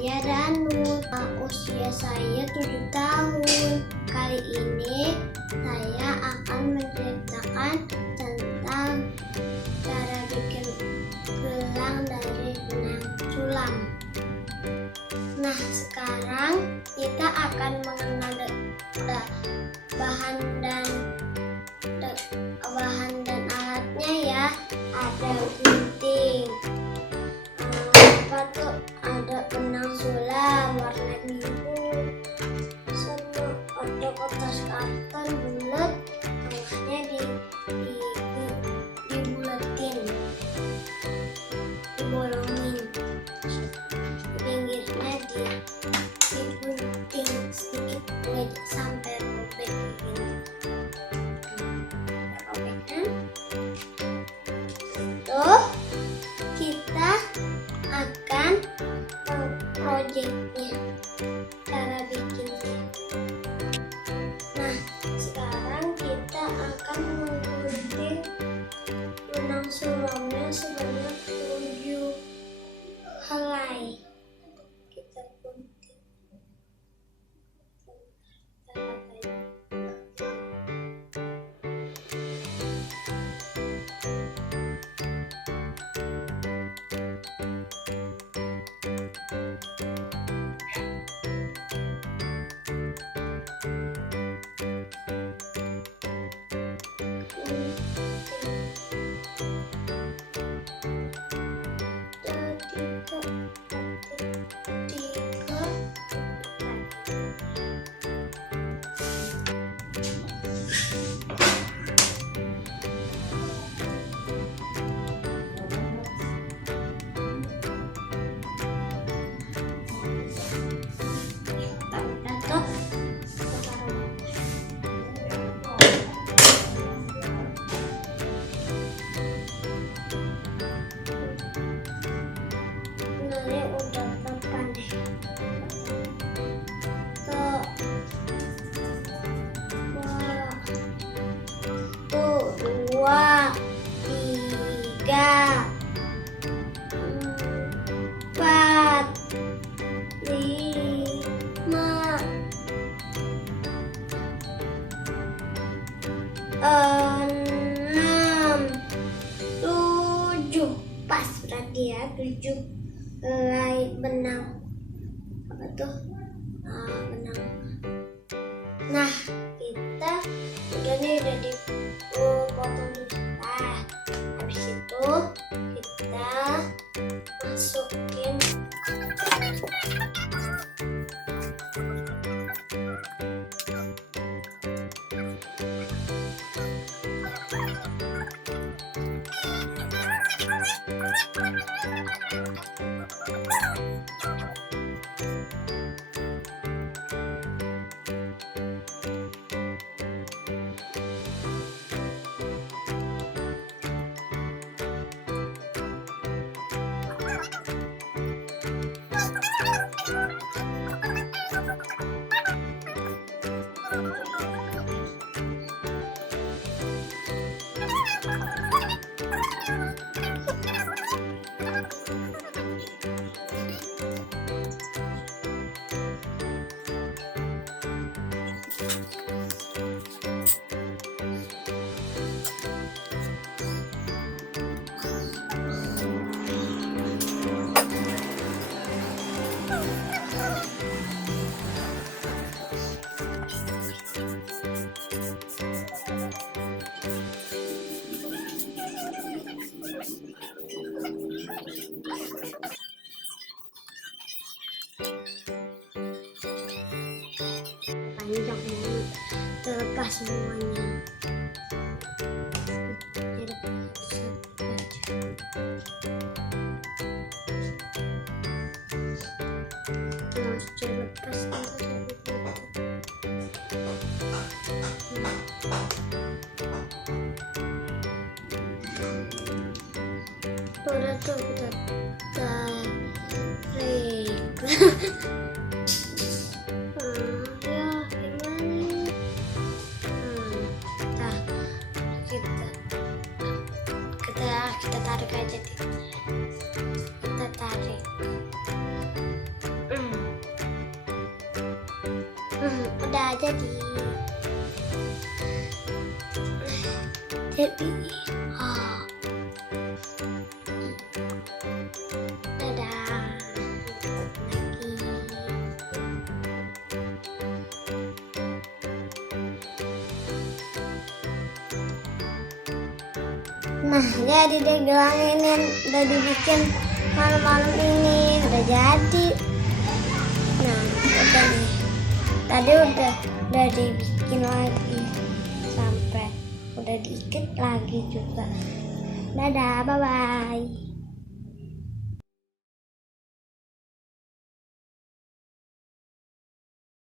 saya Danu. Usia saya 7 tahun. Kali ini saya akan menceritakan tentang cara bikin gelang dari benang sulam. Nah, sekarang kita akan mengenal bahan dan alatnya ya. Ada gunting, ada benang sulam warna biru, sama ada kertas karton bulat, tengahnya dibulatin, dibolongin, pinggirnya digunting sedikit nggak sampai robek begini. Robek kan? Tuh, kita akan projectnya, cara bikinnya. Nah, sekarang kita akan menggunting benang sulamnya sebanyak 7 helai. Kita gunting. Pas berarti ya, 7 helai benang. Apa tuh? Benang. Nah, kita udah dipotong dulu. Habis itu kita masukin panjang banget, terlepas semuanya. Terus dilepas udah tuh kita tarik. Kita tarik aja deh. Kita tarik. udah jadi. Jadi dadah lagi. Nah, jadi deh gelang ini yang udah dibikin malam-malam ini udah jadi. Nah, udah nih. Tadi udah dibikin lagi sampai udah diikat lagi juga. Dadah, bye bye.